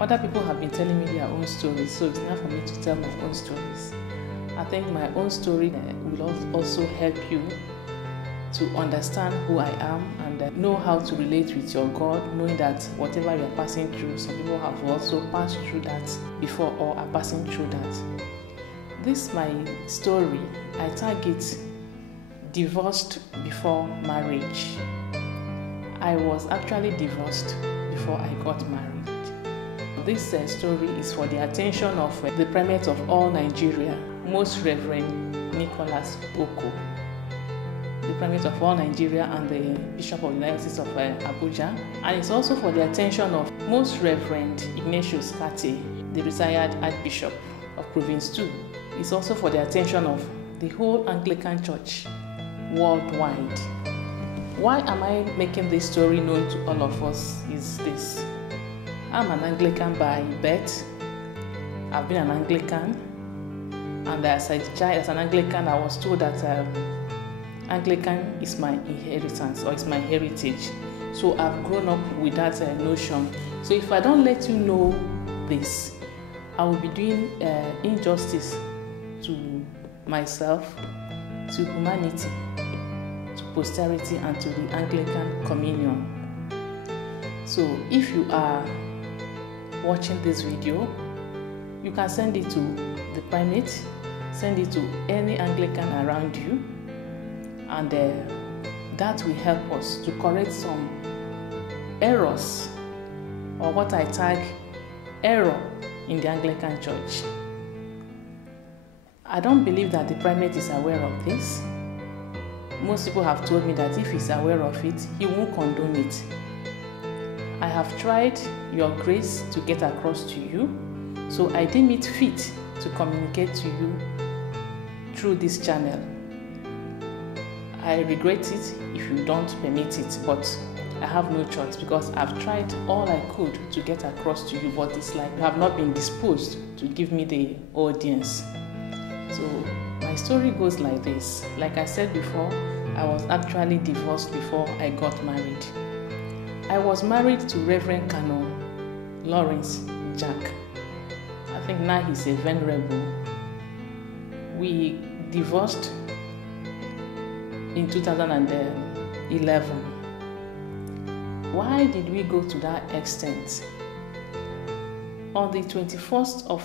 Other people have been telling me their own stories, so it's not for me to tell my own stories. I think my own story will also help you to understand who I am and know how to relate with your God, knowing that whatever you are passing through, some people have also passed through that before or are passing through that. This my story, I tag it divorced before marriage. I was actually divorced before I got married. This story is for the attention of the Primate of all Nigeria, Most Reverend Nicholas Oko, the Primate of all Nigeria and the Bishop of the Diocese of Abuja. And it's also for the attention of Most Reverend Ignatius Kate, the retired Archbishop of Province 2. It's also for the attention of the whole Anglican Church worldwide. Why am I making this story known to all of us is this. I'm an Anglican by birth. I've been an Anglican, and as a child, as an Anglican, I was told that Anglican is my inheritance or is my heritage. So I've grown up with that notion. So if I don't let you know this, I will be doing injustice to myself, to humanity, to posterity, and to the Anglican Communion. So if you are watching this video, you can send it to the Primate, send it to any Anglican around you, and that will help us to correct some errors, or what I tag error in the Anglican Church. I don't believe that the Primate is aware of this. Most people have told me that if he's aware of it, he won't condone it. I have tried your grace to get across to you, so I deem it fit to communicate to you through this channel. I regret it if you don't permit it, but I have no choice because I've tried all I could to get across to you, but it's like you have not been disposed to give me the audience. So my story goes like this. Like I said before, I was actually divorced before I got married. I was married to Reverend Canon Lawrence Jack. I think now he's a venerable. We divorced in 2011. Why did we go to that extent? On the 21st of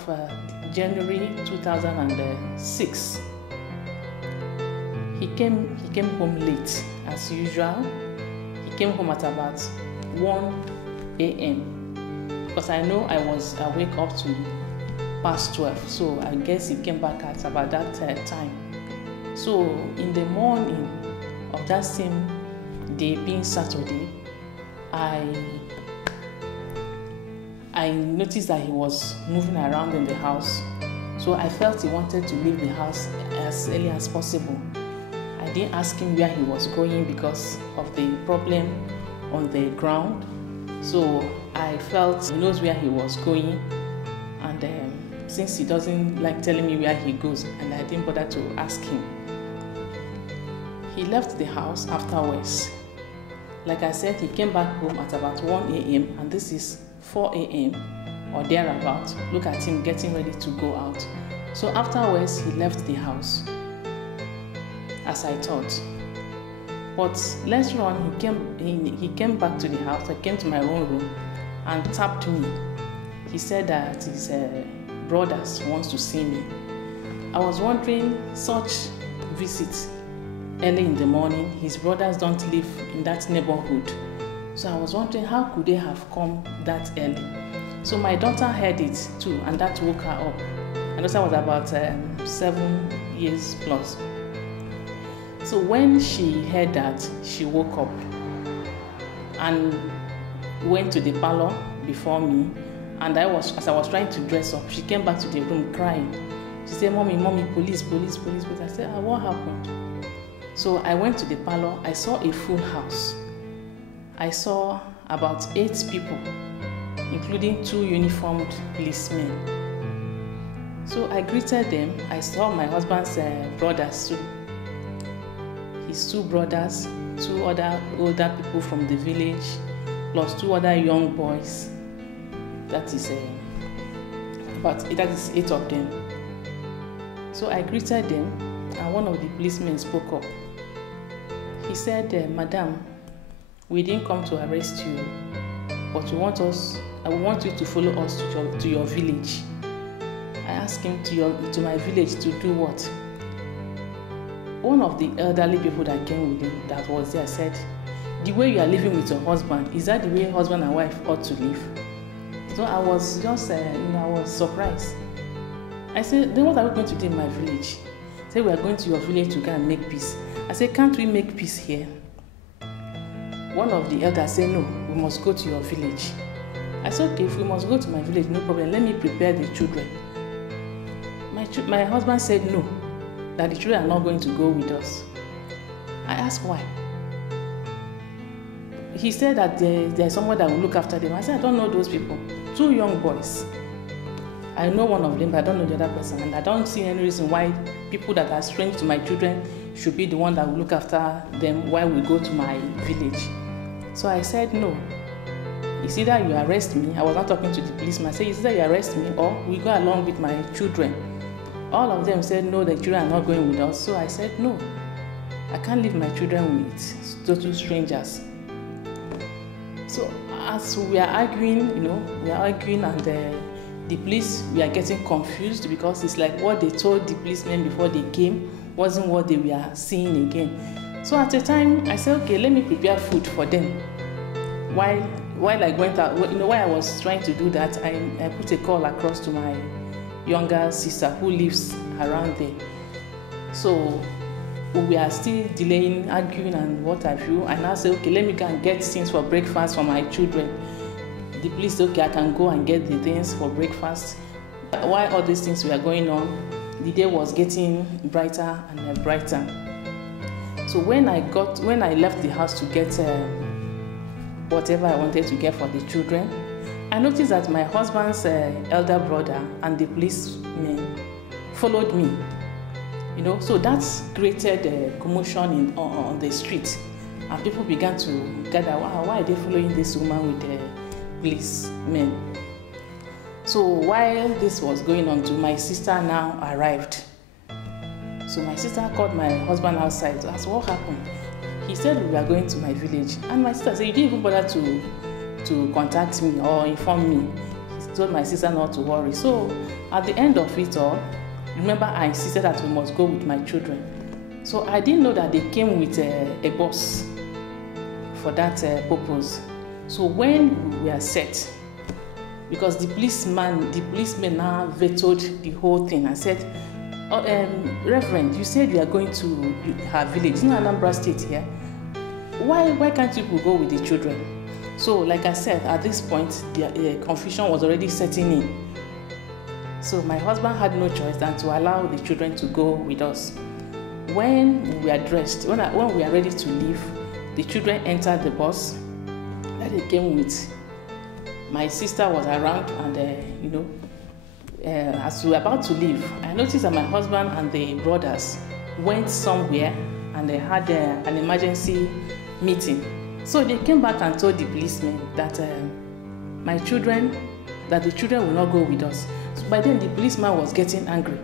January 2006, he came home late as usual. He came home at about 1 a.m. because I know I was awake up to past 12, so I guess he came back at about that time. So in the morning of that same day, being Saturday, I noticed that he was moving around in the house. So I felt he wanted to leave the house as early as possible. I didn't ask him where he was going because of the problem on the ground. So I felt he knows where he was going, and since he doesn't like telling me where he goes, and I didn't bother to ask him. He left the house afterwards. Like I said, he came back home at about 1 a.m. and this is 4 a.m. or thereabout. Look at him getting ready to go out. So afterwards, he left the house, as I thought. But later on, he came back to the house. I came to my own room and tapped me. He said that his brothers wants to see me. I was wondering, such visits early in the morning, his brothers don't live in that neighborhood. So I was wondering, how could they have come that early? So my daughter heard it too, and that woke her up. My daughter was about 7 years plus. So when she heard that, she woke up and went to the parlor before me. And as I was trying to dress up, she came back to the room crying. She said, "Mommy, police, police, police." But I said, "What happened?" So I went to the parlor. I saw a full house. I saw about 8 people, including 2 uniformed policemen. So I greeted them. I saw my husband's brothers too. His 2 brothers, 2 other older people from the village, plus 2 other young boys. That is that is 8 of them. So I greeted them, and one of the policemen spoke up. He said, "Madam, we didn't come to arrest you, but we want you to follow us to your village." I asked him, to my village to do what? One of the elderly people that came with him, that was there, said, "The way you are living with your husband, is that the way husband and wife ought to live?" So I was just, I was surprised. I said, "Then what are we going to do in my village?" He said, "We are going to your village to go and make peace." I said, "Can't we make peace here?" One of the elders said, "No, we must go to your village." I said, "Okay, if we must go to my village, no problem. Let me prepare the children." My husband said no, that the children are not going to go with us. I asked why. He said that there's someone that will look after them. I said, "I don't know those people. 2 young boys. I know one of them, but I don't know the other person. And I don't see any reason why people that are strange to my children should be the one that will look after them while we go to my village." So I said, "No. It's either you arrest me." I was not talking to the policeman. I said, "It's either you arrest me or we go along with my children." All of them said, "No, the children are not going with us." So I said, "No, I can't leave my children with total strangers." So as we are arguing, and the police, we are getting confused because it's like what they told the policemen before they came wasn't what they were seeing again. So at the time, I said, "Okay, let me prepare food for them." While I went out, while I was trying to do that, I put a call across to my younger sister who lives around there. So we are still delaying, arguing and what have you. And I said, "Okay, let me go and get things for breakfast for my children." The police said, "Okay, I can go and get the things for breakfast." While all these things were going on, the day was getting brighter and brighter. So when I left the house to get whatever I wanted to get for the children, I noticed that my husband's elder brother and the policemen followed me. So that created a commotion on the street, and people began to gather. Wow, why are they following this woman with the policemen? So while this was going on, my sister now arrived. So my sister called my husband outside to ask what happened. He said we were going to my village, and my sister said, "You didn't even bother to contact me or inform me." He told my sister not to worry. So at the end of it all, remember, I insisted that we must go with my children. So I didn't know that they came with a bus for that purpose. So when we were set, because the policeman now vetoed the whole thing and said, "Oh, Reverend, you said you are going to her village. It's not Anambra State here. Why can't people go with the children?" So like I said, at this point, the confusion was already setting in. So my husband had no choice than to allow the children to go with us. When we were dressed, when we were ready to leave, the children entered the bus that they came with. My sister was around, and as we were about to leave, I noticed that my husband and the brothers went somewhere and they had an emergency meeting. So they came back and told the policemen that the children will not go with us. So by then the policeman was getting angry.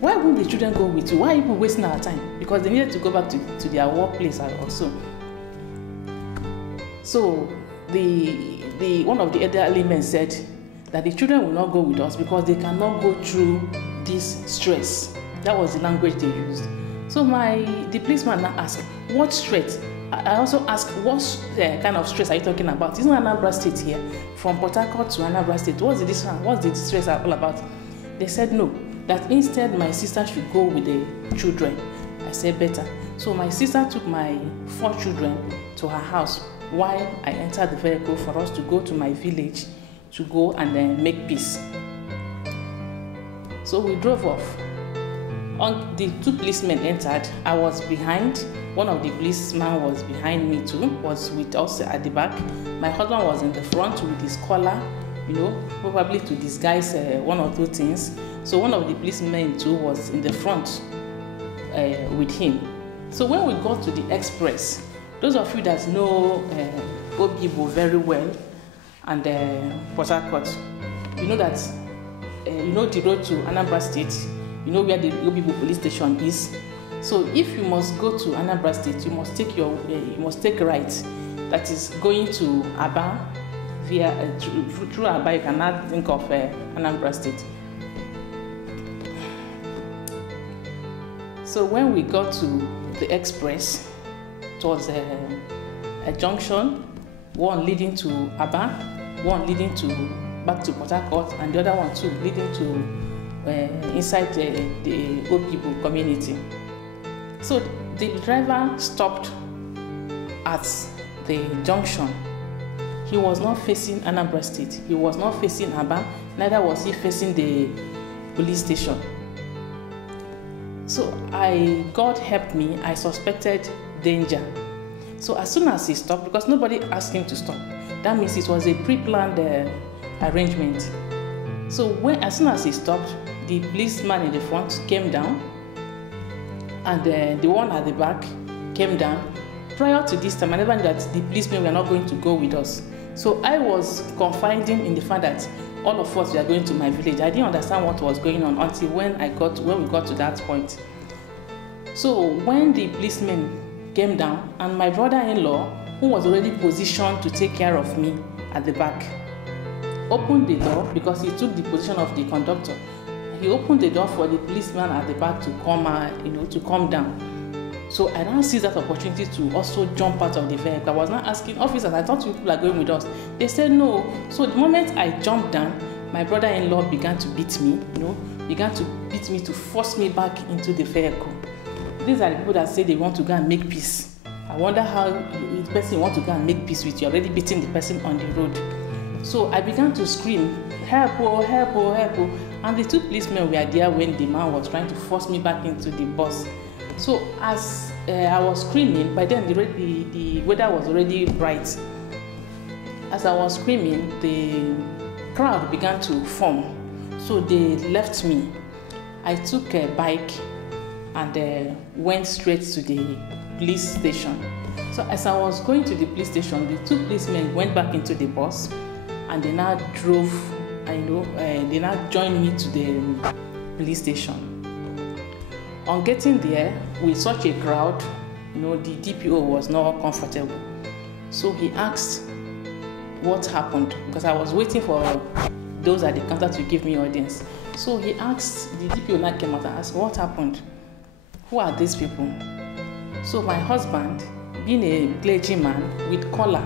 Why won't the children go with you? Why are you wasting our time? Because they needed to go back to their workplace also. So the one of the elderly men said that the children will not go with us because they cannot go through this stress. That was the language they used. So the policeman now asked, "What stress?" I also asked, "What kind of stress are you talking about? It's not Anambra State here. From Port Harcourt to Anambra State. What's the stress all about?" They said no, that instead my sister should go with the children. I said better. So my sister took my 4 children to her house while I entered the vehicle for us to go to my village to go and then make peace. So we drove off. The 2 policemen entered. I was behind. One of the policemen was behind me too, was with us at the back. My husband was in the front with his collar, probably to disguise one or two things. So one of the policemen too was in the front with him. So when we got to the express, those of you that know Obibo very well, and Port Harcourt. You know that, you know the road to Anambra State, you know where the Obibo police station is. So if you must go to Anambra State, you must take right. That is going to Aba via through Aba. You cannot think of Anambra State. So when we got to the express, it was a junction, one leading to Aba, one leading back to Port Harcourt, and the other one too leading to inside the old people community. So the driver stopped at the junction. He was not facing Anambra State. He was not facing Aba. Neither was he facing the police station. So God helped me. I suspected danger. So as soon as he stopped, because nobody asked him to stop, that means it was a pre-planned arrangement. So as soon as he stopped, the policeman in the front came down, and the one at the back came down. Prior to this time, I never knew that the policemen were not going to go with us. So I was confiding in the fact that all of us were going to my village. I didn't understand what was going on until when we got to that point. So when the policemen came down, and my brother-in-law, who was already positioned to take care of me at the back, opened the door because he took the position of the conductor. He opened the door for the policeman at the back to come down. So I now seized that opportunity to also jump out of the vehicle. I was not asking officers, I thought people are going with us. They said no. So the moment I jumped down, my brother-in-law began to beat me, to force me back into the vehicle. These are the people that say they want to go and make peace. I wonder how the person wants to go and make peace with you, already beating the person on the road. So I began to scream, help, oh, help, oh, help, oh. And the two policemen were there when the man was trying to force me back into the bus. So as I was screaming, by then the weather was already bright. As I was screaming, the crowd began to form. So they left me. I took a bike and went straight to the police station. So as I was going to the police station, the two policemen went back into the bus, and they now drove. They now joined me to the police station. On getting there, with such a crowd, the DPO was not comfortable. So he asked what happened, because I was waiting for those at the counter to give me audience. So he asked, the DPO now came out and asked, what happened? Who are these people? So my husband, being a clergyman with collar,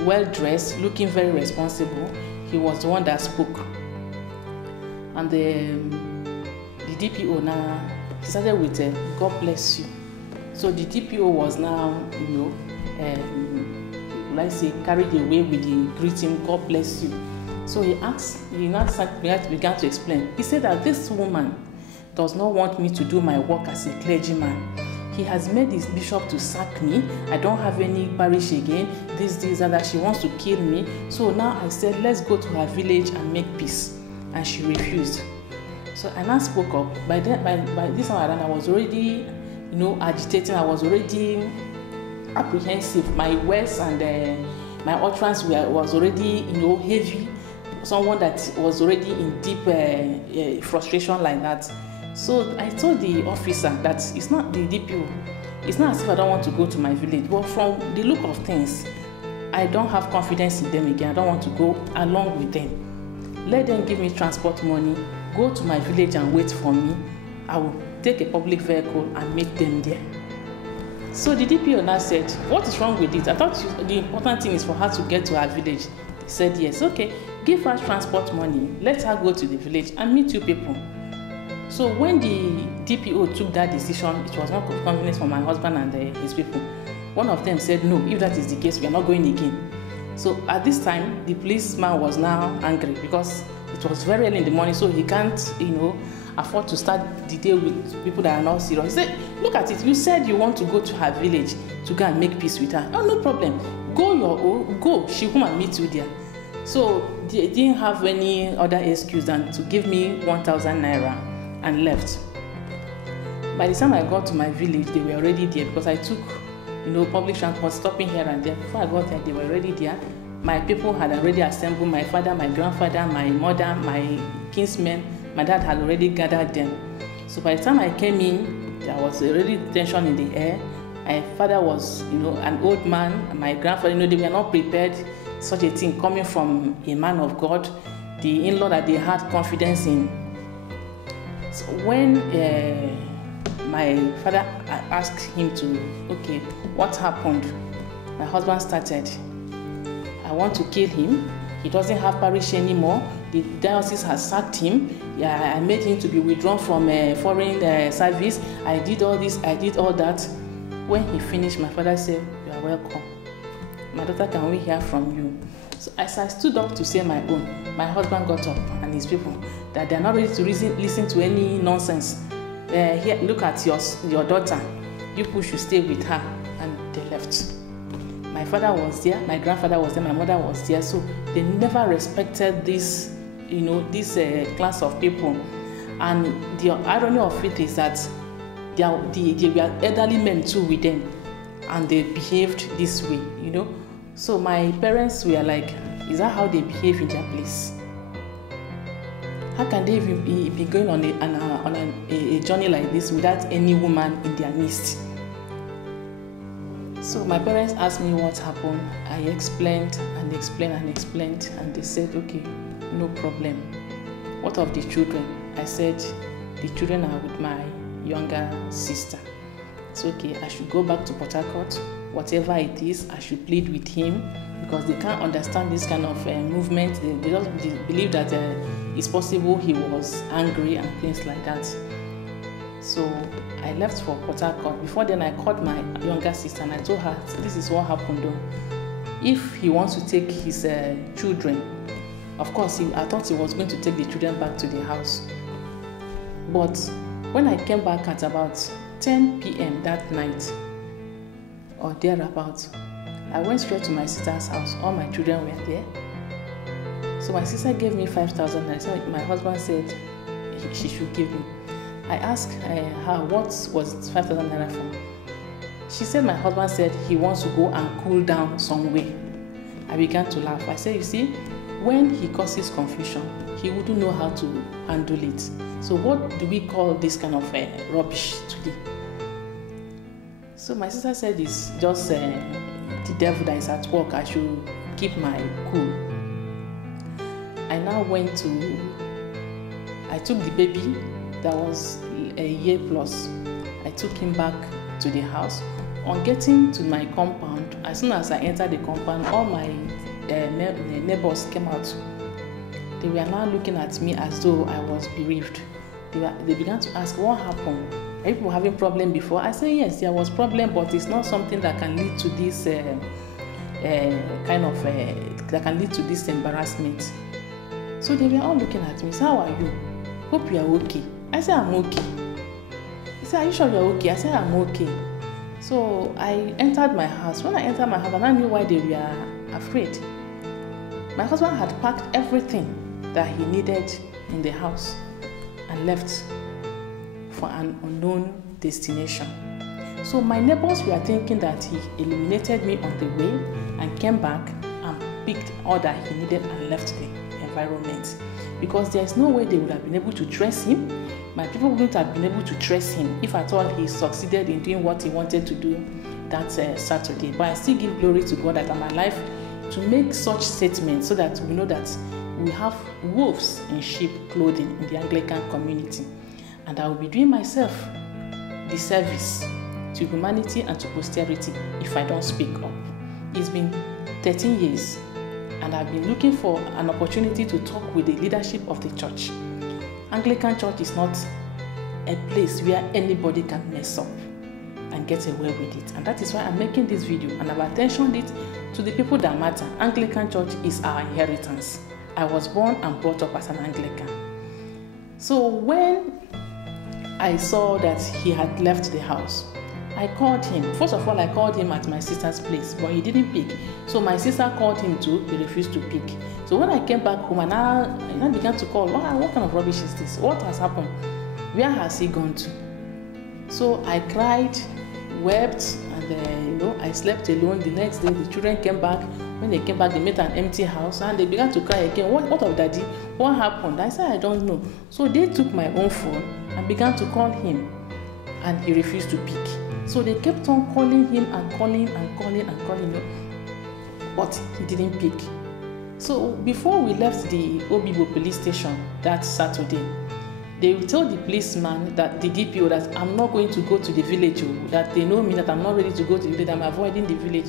well-dressed, looking very responsible, he was the one that spoke. And the DPO now, he started with God bless you. So the DPO was now, carried away with the greeting, God bless you. So he began to explain. He said that this woman does not want me to do my work as a clergyman. He has made his bishop to sack me. I don't have any parish again. This, and that. She wants to kill me. So now I said, let's go to her village and make peace. And she refused. So I now spoke up. By this time I was already, agitating. I was already apprehensive. My words and my utterance was already, heavy. Someone that was already in deep frustration like that. So I told the officer that it's not the DPO. It's not as if I don't want to go to my village, but from the look of things, I don't have confidence in them again. I don't want to go along with them. Let them give me transport money, go to my village and wait for me. I will take a public vehicle and meet them there. So the DPO now said, what is wrong with it? I thought the important thing is for her to get to her village. They said, yes, okay, give her transport money. Let her go to the village and meet you people. So when the DPO took that decision, it was not convenient for my husband and his people. One of them said, no, if that is the case, we are not going again. So at this time, the policeman was now angry because it was very early in the morning, so he can't, afford to start the day with people that are not serious. He said, look at it, you said you want to go to her village to go and make peace with her. Oh, no problem. Go, she will come and meet you there. So they didn't have any other excuse than to give me 1,000 naira and left. By the time I got to my village, they were already there because I took, public transport, stopping here and there. Before I got there, they were already there. my people had already assembled, my father, my grandfather, my mother, my kinsmen. My dad had already gathered them. So by the time I came in, there was already tension in the air. My father was, an old man. My grandfather, they were not prepared. Such a thing coming from a man of God, the in-law that they had confidence in. So when my father asked him to, okay, what happened? My husband started, I want to kill him. He doesn't have parish anymore. The diocese has sacked him. Yeah, I made him to be withdrawn from foreign service. I did all this, I did all that. When he finished, my father said, you are welcome. My daughter, can we hear from you? So as I stood up to say my own, my husband got up and his people, that they are not ready to listen to any nonsense. Here, look at your daughter. You people should stay with her. And they left. My father was there, my grandfather was there, my mother was there. So they never respected this, this class of people. And the irony of it is that they were elderly men too with them, and they behaved this way, So my parents were like, is that how they behave in their place? How can they even be going on a journey like this without any woman in their midst? So my parents asked me what happened. I explained and explained and explained, and they said, okay, no problem. What of the children? I said, the children are with my younger sister. It's okay, I should go back to Port Harcourt. Whatever it is, I should plead with him, because they can't understand this kind of movement. They don't believe that it's possible he was angry and things like that. So I left for Port Harcourt. Before then, I called my younger sister and I told her, this is what happened though. If he wants to take his children, of course, I thought he was going to take the children back to the house. But when I came back at about 10 p.m. that night, or thereabouts, I went straight to my sister's house. All my children were there. So my sister gave me 5,000 naira. So my husband said she should give me. I asked her what was 5,000 naira for. She said my husband said he wants to go and cool down somewhere. I began to laugh. I said, you see, when he causes confusion, he wouldn't know how to handle it. So what do we call this kind of rubbish today? So my sister said it's just the devil that is at work. I should keep my cool. I now I took the baby that was a year plus. I took him back to the house. On getting to my compound, as soon as I entered the compound, all my neighbors came out. They were now looking at me as though I was bereaved. They began to ask, what happened? Are people having problem before? I said, yes, there was problem, but it's not something that can lead to this that can lead to this embarrassment. So they were all looking at me. So how are you? Hope you are okay. I said, I'm okay. He said, are you sure you're okay? I said, I'm okay. So I entered my house. When I entered my house, and I knew why they were afraid. My husband had packed everything that he needed in the house and left for an unknown destination. So my neighbors were thinking that he eliminated me on the way and came back and picked all that he needed and left the environment. Because there's no way they would have been able to trace him. My people wouldn't have been able to trace him if at all he succeeded in doing what he wanted to do that Saturday. But I still give glory to God that I'm alive to make such statements so that we know that we have wolves in sheep clothing in the Anglican community. And I will be doing myself the service to humanity and to posterity if I don't speak up. It's been 13 years and I've been looking for an opportunity to talk with the leadership of the church. Anglican church is not a place where anybody can mess up and get away with it. And that is why I'm making this video and I've attentioned it to the people that matter. Anglican church is our inheritance. I was born and brought up as an Anglican. So when I saw that he had left the house, I called him. First of all, I called him at my sister's place, but he didn't pick. So my sister called him too, he refused to pick. So when I came back home and I began to call, what kind of rubbish is this? What has happened? Where has he gone to? So I cried, wept, and I slept alone. The next day, the children came back. When they came back, they met an empty house and they began to cry again. What of daddy? What happened? I said, I don't know. So they took my own phone and began to call him, and he refused to pick. So they kept on calling him and calling and calling and calling him, but he didn't pick. So before we left the Obibo police station that Saturday, they told the policeman, that the DPO, that I'm not going to go to the village, that they know me, that I'm not ready to go to the village, I'm avoiding the village.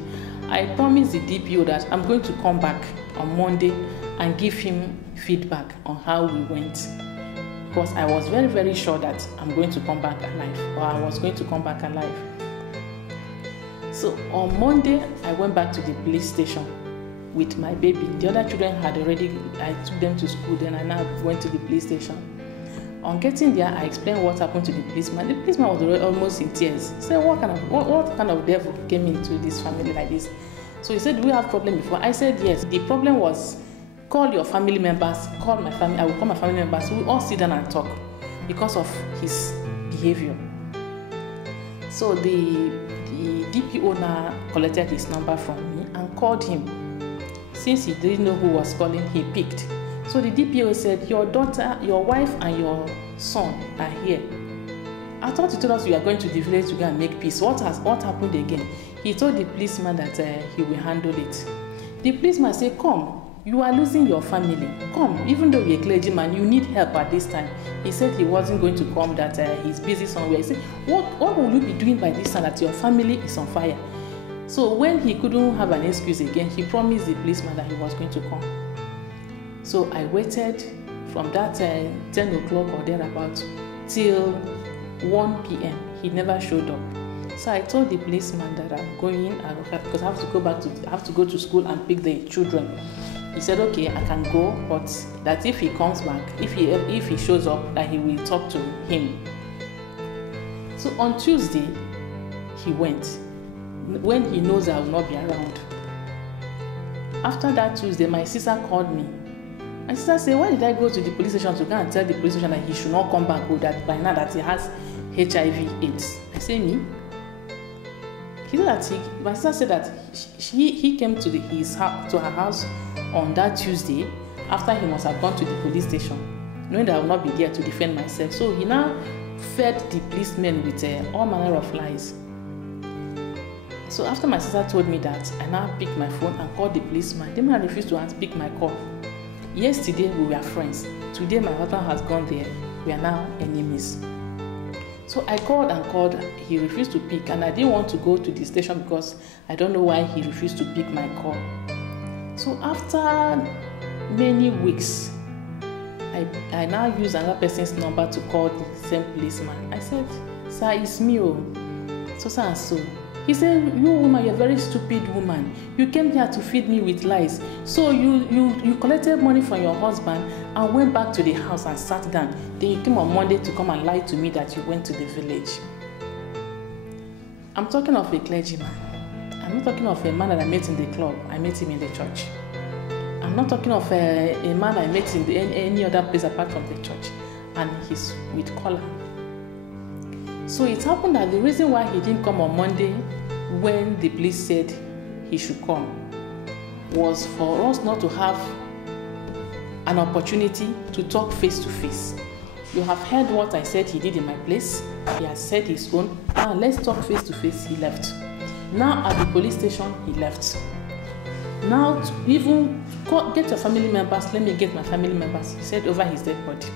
I promised the DPO that I'm going to come back on Monday and give him feedback on how we went, because I was very, very sure that I'm going to come back alive, or I was going to come back alive. So on Monday, I went back to the police station with my baby. The other children had already, I took them to school, then I now went to the police station. On getting there, I explained what happened to the policeman. The policeman was almost in tears. He said, what kind of devil came into this family like this? So he said, do we have problem before? I said, yes. The problem was, call your family members, call my family, I will call my family members. We all sit down and talk because of his behavior. So the DPO now collected his number from me and called him. Since he didn't know who was calling, he picked. So the DPO said, your daughter, your wife and your son are here. I thought you told us you are going to the village to go and make peace. What happened again? He told the policeman that he will handle it. The policeman said, come, you are losing your family. Come, even though you're a clergyman, you need help at this time. He said he wasn't going to come, that he's busy somewhere. He said, what will you be doing by this time that your family is on fire? So when he couldn't have an excuse again, he promised the policeman that he was going to come. So I waited from that 10 o'clock or thereabout till 1 p.m. He never showed up. So I told the policeman that I'm going, because I have to go to school and pick the children. He said, okay, I can go, but that if he comes back, if he shows up, that he will talk to him. So on Tuesday, he went, when he knows I will not be around. After that Tuesday, my sister called me. My sister said, why did I go to the police station to go and tell the police station that he should not come back, or that by now that he has HIV/AIDS? I said, me? He said that my sister said that he came to her house on that Tuesday after he must have gone to the police station, knowing that I will not be there to defend myself. So he now fed the policemen with all manner of lies. So after my sister told me that, I now picked my phone and called the policeman. The man refused to pick my call. Yesterday we were friends. Today my husband has gone there. We are now enemies. So I called and called. He refused to pick, and I didn't want to go to the station because I don't know why he refused to pick my call. So after many weeks, I now use another person's number to call the same policeman. I said, sir, it's me, so and so. He said, you woman, you're a very stupid woman. You came here to feed me with lies. So you collected money from your husband and went back to the house and sat down. Then you came on Monday to come and lie to me that you went to the village. I'm talking of a clergyman. I'm not talking of a man that I met in the club. I met him in the church. I'm not talking of a man I met in any other place apart from the church. And he's with collar. So it happened that the reason why he didn't come on Monday when the police said he should come was for us not to have an opportunity to talk face to face. You have heard what I said he did in my place. He has said his own. Now let's talk face to face. He left. Now at the police station, he left. Now to even get your family members, let me get my family members, he said over his dead body.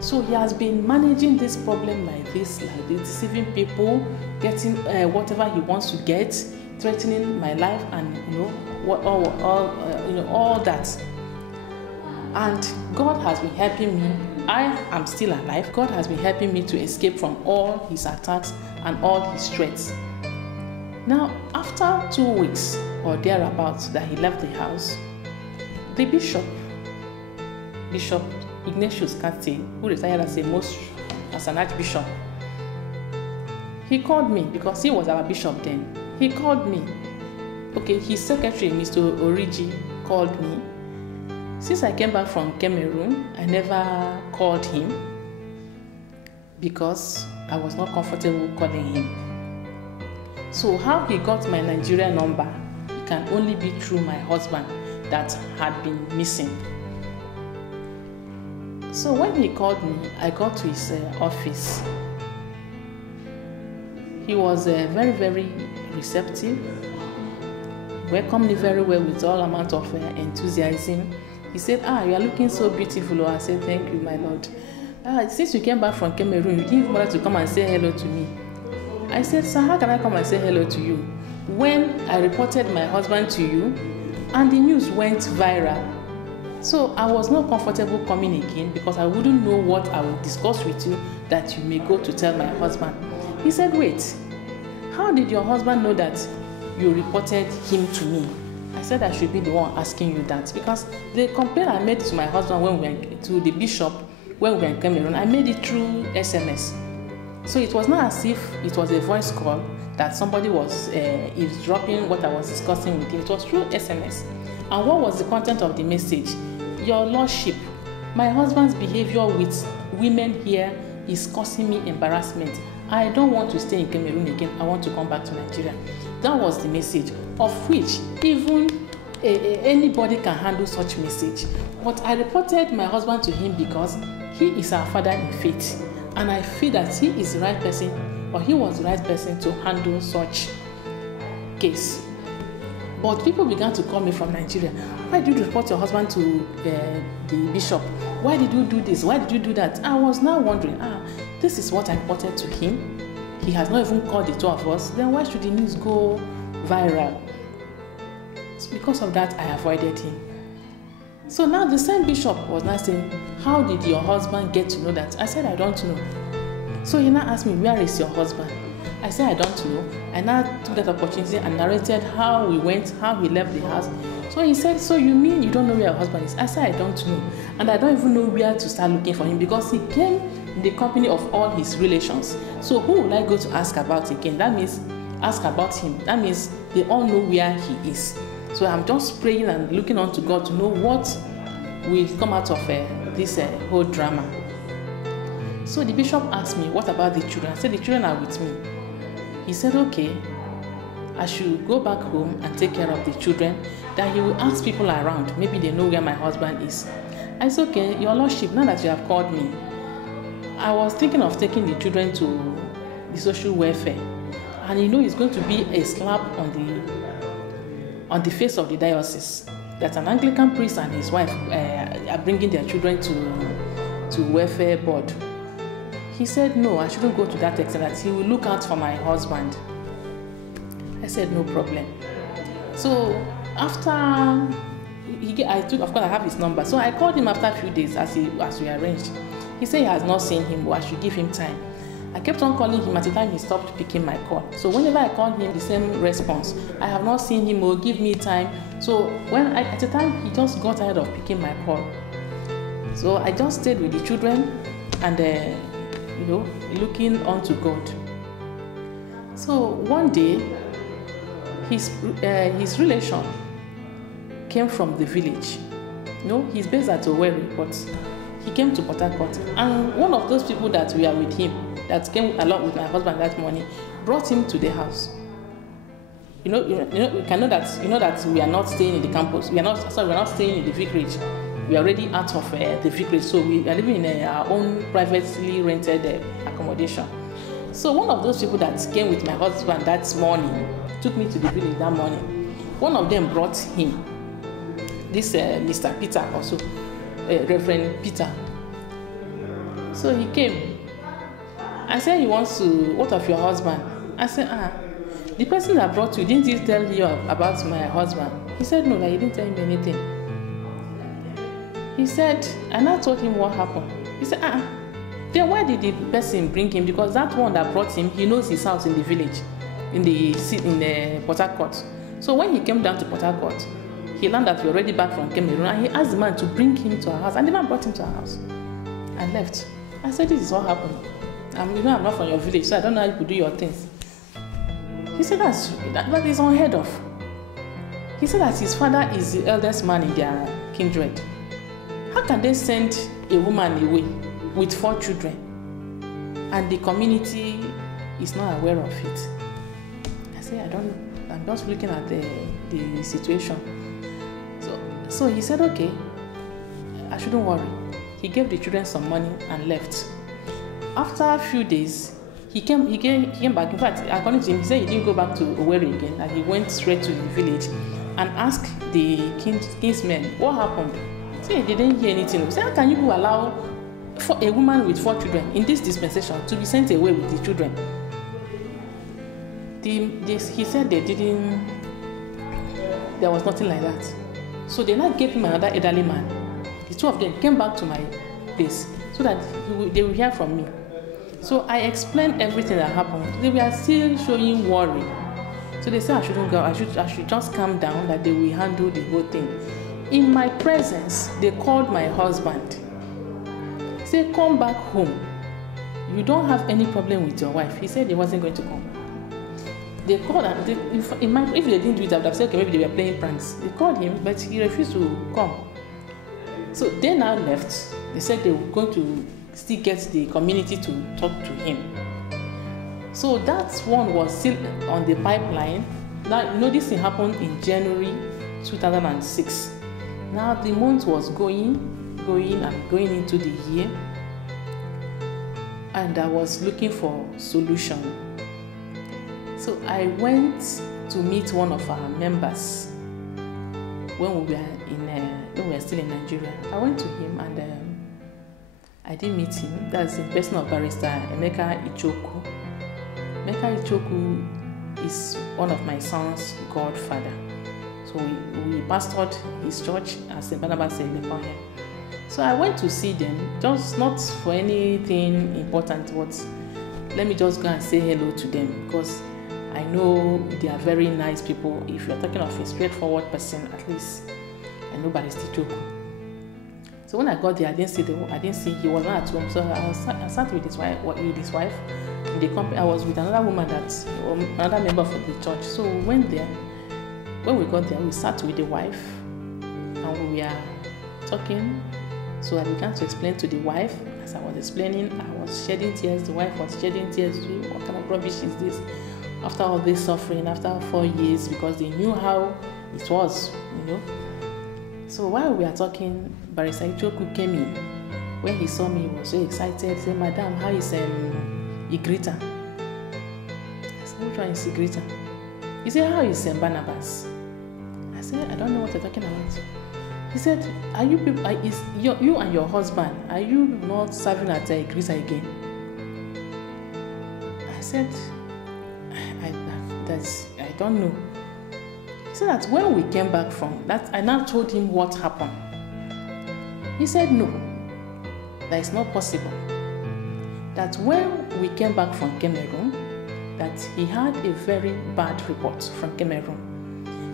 So he has been managing this problem like this, deceiving people, getting whatever he wants to get, threatening my life, and all that. And God has been helping me. I am still alive. God has been helping me to escape from all his attacks and all his threats. Now, after 2 weeks or thereabouts that he left the house, the Bishop Ignatius Kati, who retired as an archbishop, he called me because he was our bishop then. He called me. Okay, his secretary, Mr. Origi, called me. Since I came back from Cameroon, I never called him because I was not comfortable calling him. So how he got my Nigerian number, can only be through my husband that had been missing. So when he called me, I got to his office. He was very, very receptive, welcomed me very well with all amount of enthusiasm. He said, you are looking so beautiful. I said, thank you, my Lord. Since you came back from Cameroon, you didn't bother to come and say hello to me. I said, sir, how can I come and say hello to you when I reported my husband to you and the news went viral? So I was not comfortable coming again because I wouldn't know what I would discuss with you that you may go to tell my husband. He said, wait, how did your husband know that you reported him to me? I said I should be the one asking you that because the complaint I made to my husband when we went to the bishop when we were in Cameroon, I made it through SMS. So it was not as if it was a voice call that somebody was eavesdropping what I was discussing with him. It was through SMS. And what was the content of the message? Your Lordship, my husband's behavior with women here is causing me embarrassment. I don't want to stay in Cameroon again. I want to come back to Nigeria. That was the message, of which even anybody can handle such message. But I reported my husband to him because he is our father in faith. And I feel that he is the right person, or he was the right person to handle such case. But people began to call me from Nigeria. Why did you report your husband to the bishop? Why did you do this? Why did you do that? I was now wondering, this is what I reported to him. He has not even called the two of us. Then why should the news go viral? So because of that, I avoided him. So now the same bishop was now saying, how did your husband get to know that? I said, I don't know. So he now asked me, where is your husband? I said, I don't know. I now took that opportunity and narrated how we went, how we left the house. So he said, so you mean you don't know where your husband is? I said, I don't know. And I don't even know where to start looking for him because he came in the company of all his relations. So who will I go to ask about again? That means ask about him. That means they all know where he is. So I'm just praying and looking on to God to know what will come out of this whole drama. So the bishop asked me, what about the children? I said, the children are with me. He said, okay, I should go back home and take care of the children. That he will ask people around. Maybe they know where my husband is. I said, okay, your Lordship, now that you have called me, I was thinking of taking the children to the social welfare. And it's going to be a slap on the face of the diocese that an Anglican priest and his wife are bringing their children to welfare board. He said, no, I shouldn't go to that extent, that he will look out for my husband. I said, no problem. So after of course I have his number. So I called him after a few days as we arranged. He said he has not seen him, but I should give him time. I kept on calling him. At the time he stopped picking my call. So whenever I called him, the same response. I have not seen him, or give me time. So at the time he just got tired of picking my call. So I just stayed with the children and looking unto God. So one day his relation came from the village. He's based at Owerri, but he came to Port Harcourt. And one of those people that were with him, that came along with my husband that morning, brought him to the house. We can know that we are not staying in the campus. We are not staying in the vicarage. We are already out of the vicarage, so we are living in our own privately rented accommodation. So one of those people that came with my husband that morning took me to the village that morning. One of them brought him, this Mr. Peter also, Reverend Peter. So he came. I said, he wants to, what of your husband? I said, the person that brought you, didn't he tell you about my husband? He said, no, he didn't tell him anything. He said, and I told him what happened. He said, then why did the person bring him? Because that one that brought him, he knows his house in the village, in the Port Harcourt. So when he came down to Port Harcourt, he learned that we're already back from Cameroon, and he asked the man to bring him to our house, and the man brought him to our house and left. I said, this is what happened. I'm not from your village, so I don't know how you could do your things. He said that is unheard of. He said that his father is the eldest man in their kindred. How can they send a woman away with 4 children and the community is not aware of it? I said, I don't know. I'm just looking at the situation. So he said, okay, I shouldn't worry. He gave the children some money and left. After a few days, he came back. In fact, according to him, he said he didn't go back to Owerri again, and he went straight to the village and asked the kinsmen what happened. Say they didn't hear anything. He said, how can you allow for a woman with 4 children in this dispensation to be sent away with the children? He said there was nothing like that. So they now gave him another elderly man. The 2 of them came back to my place so that they will hear from me. So I explained everything that happened. They were still showing worry. So they said I shouldn't go. I should just calm down, that they will handle the whole thing. In my presence, they called my husband. Say, come back home. You don't have any problem with your wife. He said he wasn't going to come. They called, and if they didn't do it, I would have said, okay, maybe they were playing pranks. They called him, but he refused to come. So they now left. They said they were going to still get the community to talk to him. So that one was still on the pipeline. Now, this thing happened in January 2006. Now the month was going into the year, and I was looking for solution. So I went to meet one of our members when we were still in Nigeria. I went to him and I did meet him. That's the person of Barrister Emeka Ichoku. Emeka Ichoku is one of my son's godfather. So we pastored his church at St. Barnabas Elekohe. So I went to see them, just not for anything important, but let me just go and say hello to them, because I know they are very nice people. If you're talking of a straightforward person, at least I know Barrister Ichoku. So when I got there, I didn't see he was not at home. So I sat with his wife in the company. I was with another woman, another member of the church. So we went there. When we got there, we sat with the wife and we were talking. So I began to explain to the wife. As I was explaining, I was shedding tears. The wife was shedding tears too. What kind of rubbish is this? After all this suffering, after 4 years, because they knew how it was, So while we were talking, Barrister Ichoku came in. When he saw me, he was so excited. He said, Madam, how is Igrita? I said, which one is Igrita? He said, how is St. Barnabas? I said, I don't know what you're talking about. He said, are you people, you and your husband, are you not serving at Igrita again? I said, I don't know. He said that when we came back from that, I now told him what happened. He said, no, that is not possible. That when we came back from Cameroon, that he had a very bad report from Cameroon.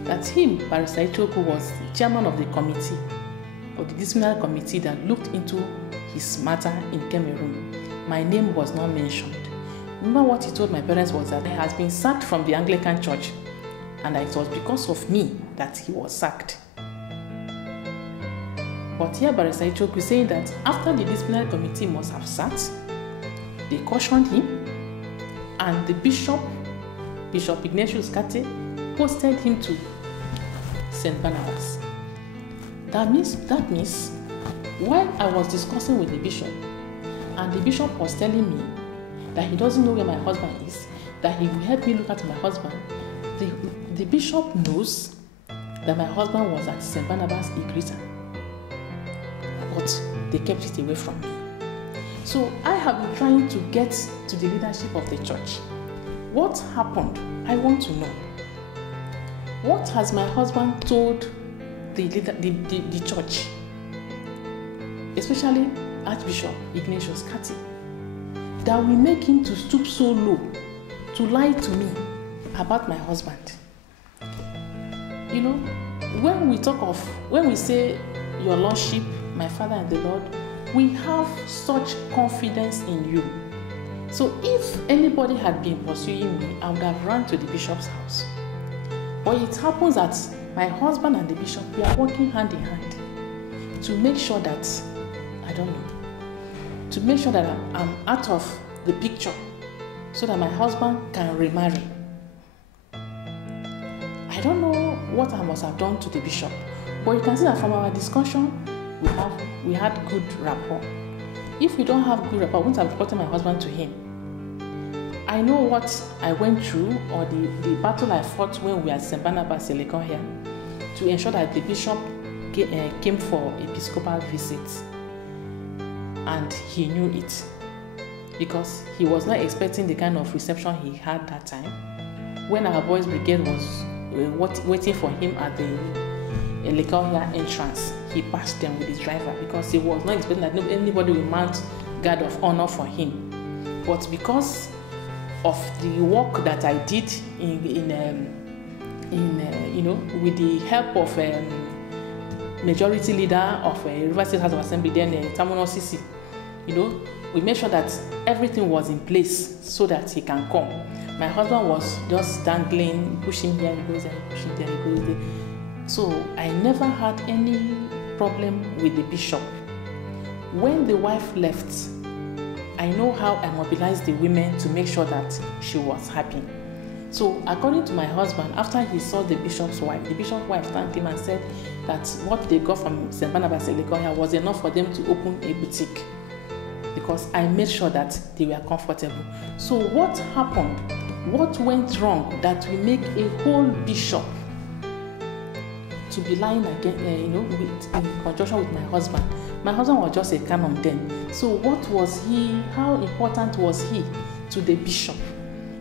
That him, Barrister Ichoku, was the chairman of the committee, of the disciplinary committee that looked into his matter in Cameroon. My name was not mentioned. Remember what he told my parents was that he has been sacked from the Anglican Church, and that it was because of me that he was sacked. But here Barrister Ichoku is saying that after the disciplinary committee must have sat, they cautioned him, and the Bishop Ignatius Kate, posted him to St. Barnabas. That means while I was discussing with the bishop, and the bishop was telling me that he doesn't know where my husband is, that he will help me look at my husband, the bishop knows that my husband was at St. Barnabas Igrita, but they kept it away from me. So I have been trying to get to the leadership of the church. What happened? I want to know. What has my husband told the church, especially Archbishop Ignatius Kati, that will make him to stoop so low to lie to me about my husband? When we say, Your Lordship, my Father and the Lord, we have such confidence in you. So if anybody had been pursuing me, I would have run to the bishop's house. But it happens that my husband and the bishop, we are working hand in hand to make sure that, to make sure that I'm out of the picture so that my husband can remarry. I don't know what I must have done to the bishop. But you can see that from our discussion, we had good rapport. If we don't have good rapport, I wouldn't have reported my husband to him. I know what I went through, or the battle I fought when we were at St. Barnabas here, to ensure that the bishop came for episcopal visit, and he knew it, because he was not expecting the kind of reception he had that time. When our boys' brigade was waiting for him at the Elekohia entrance, he passed them with his driver, because he was not expecting that anybody will mount guard of honor for him. But because of the work that I did with the help of majority leader of River State House of Assembly, then Tamuno Sisi, we made sure that everything was in place so that he can come. My husband was just dangling, pushing here, he goes there, pushing there, he goes there. So I never had any problem with the bishop. When the wife left, I know how I mobilized the women to make sure that she was happy. So according to my husband, after he saw the bishop's wife thanked him and said that what they got from St. Barnabas Elekohia was enough for them to open a boutique, because I made sure that they were comfortable. So what happened? What went wrong that we make a whole bishop to be lying again, in conjunction with my husband? My husband was just a canon then. So what was he? How important was he to the bishop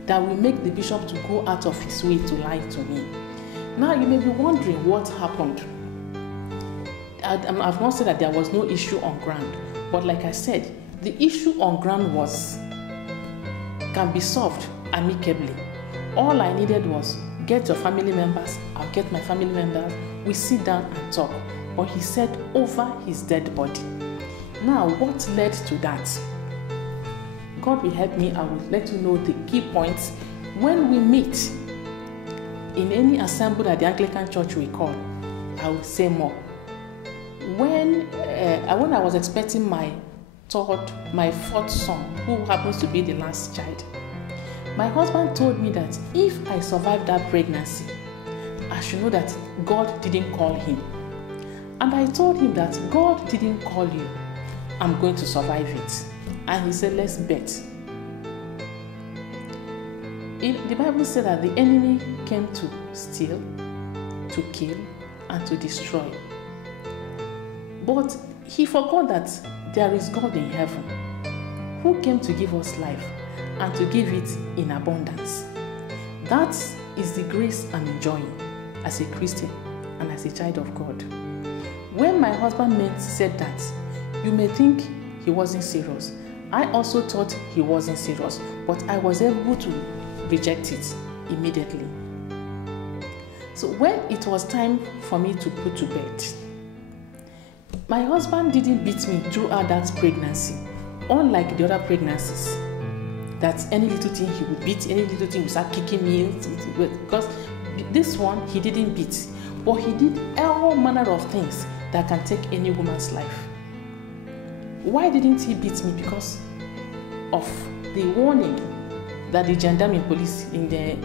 that will make the bishop to go out of his way to lie to me? Now you may be wondering what happened. I've not said that there was no issue on ground, but like I said, the issue on ground can be solved amicably. All I needed was get your family members, I'll get my family members, we sit down and talk. But he said over his dead body. Now, what led to that? God will help me. I will let you know the key points. When we meet in any assembly that the Anglican Church we call, I will say more. When I was expecting my fourth son, who happens to be the last child, my husband told me that if I survive that pregnancy, I should know that God didn't call him. And I told him that God didn't call you. I'm going to survive it. And he said, let's bet. The Bible said that the enemy came to steal, to kill, and to destroy. But he forgot that there is God in heaven who came to give us life and to give it in abundance. That is the grace I'm enjoying as a Christian and as a child of God. When my husband said that, you may think he wasn't serious. I also thought he wasn't serious, but I was able to reject it immediately. So when it was time for me to put to bed, my husband didn't beat me throughout that pregnancy, unlike the other pregnancies, that any little thing he would beat, any little thing would start kicking me, because this one he didn't beat, but he did all manner of things that can take any woman's life. Why didn't he beat me? Because of the warning that the gendarme police in the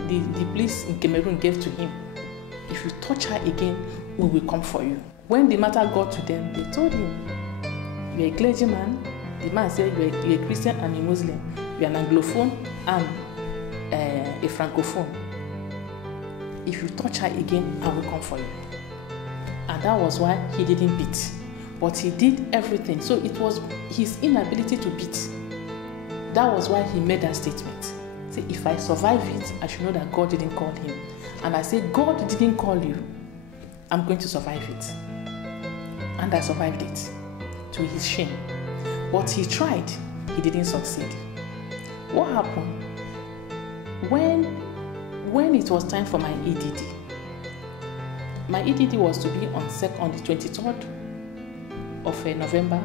police in Cameroon gave to him. If you touch her again, we will come for you. When the matter got to them, they told him, you're a clergyman. The man said, you're a Christian and a Muslim. You're an Anglophone and a Francophone. If you touch her again, I will come for you. And that was why he didn't beat. But he did everything. So it was his inability to beat. That was why he made that statement. Say, if I survive it, I should know that God didn't call him. And I say, God didn't call you. I'm going to survive it. And I survived it, to his shame. But he tried. He didn't succeed. What happened? When it was time for my EDD, my EDD was to be on the 23rd of November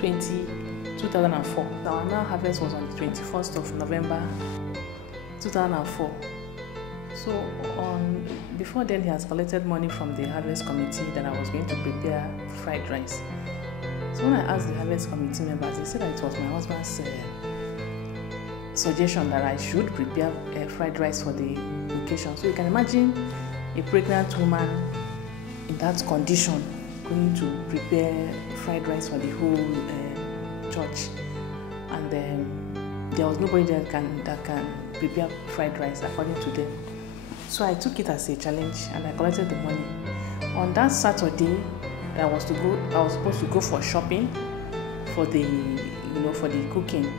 2004. Our now harvest was on the 21st of November 2004. So before then, he has collected money from the harvest committee that I was going to prepare fried rice. So when I asked the harvest committee members, they said that it was my husband's suggestion that I should prepare fried rice for the occasion. So you can imagine a pregnant woman in that condition going to prepare fried rice for the whole church, and there was nobody that can prepare fried rice according to them. So I took it as a challenge and I collected the money. On that Saturday, I was supposed to go for shopping for the cooking.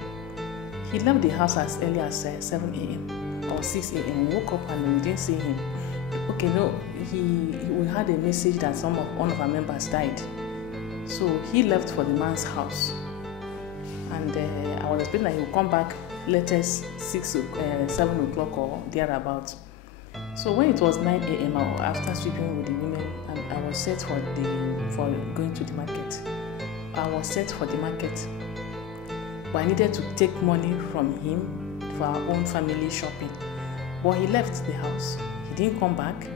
He left the house as early as 7 a.m. or 6 a.m. We woke up and we didn't see him. Okay, no, we had a message that one of our members died. So he left for the man's house. And I was expecting that he would come back latest 7 o'clock or thereabouts. So when it was 9 a.m. after sweeping with the women, and I was set for going to the market. I was set for the market, but I needed to take money from him for our own family shopping. But he left the house. He didn't come back.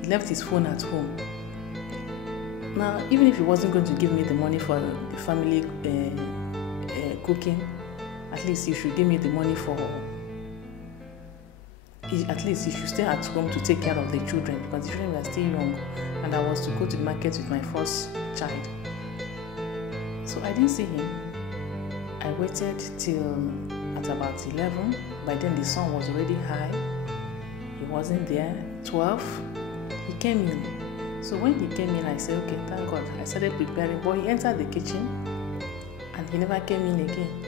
He left his phone at home. Now, even if he wasn't going to give me the money for the family cooking, at least he should give me the money for. At least he should stay at home to take care of the children, because the children were still young, and I was to go to the market with my first child. So I didn't see him. I waited till at about 11. By then the sun was already high. He wasn't there. 12, he came in. So when he came in, I said, okay, thank God. I started preparing, but he entered the kitchen and he never came in again.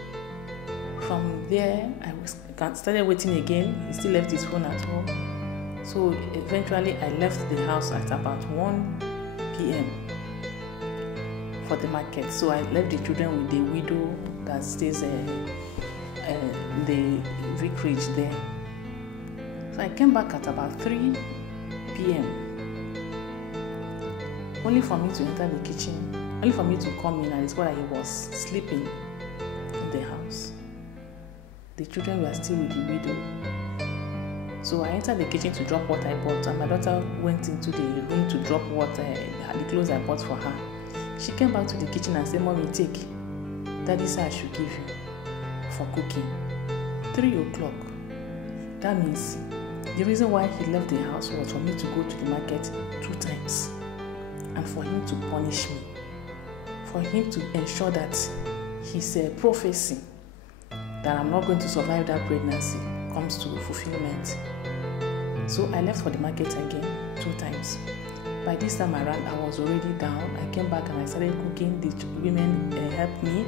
From there, I started waiting again. He still left his phone at home. So eventually, I left the house at about 1 p.m. for the market. So I left the children with the widow that stays in the vicarage there. So I came back at about 3 p.m. only for me to enter the kitchen, only for me to come in and discover that he was sleeping in the house. The children were still with the widow. So I entered the kitchen to drop what I bought, and my daughter went into the room to drop the clothes I bought for her. She came back to the kitchen and said, "Mommy, take. Daddy said I should give you for cooking." 3 o'clock. That means the reason why he left the house was for me to go to the market 2 times, and for him to punish me, for him to ensure that his prophecy that I'm not going to survive that pregnancy comes to fulfillment. So I left for the market again 2 times. By this time around, I was already down. I came back and I started cooking. The women helped me.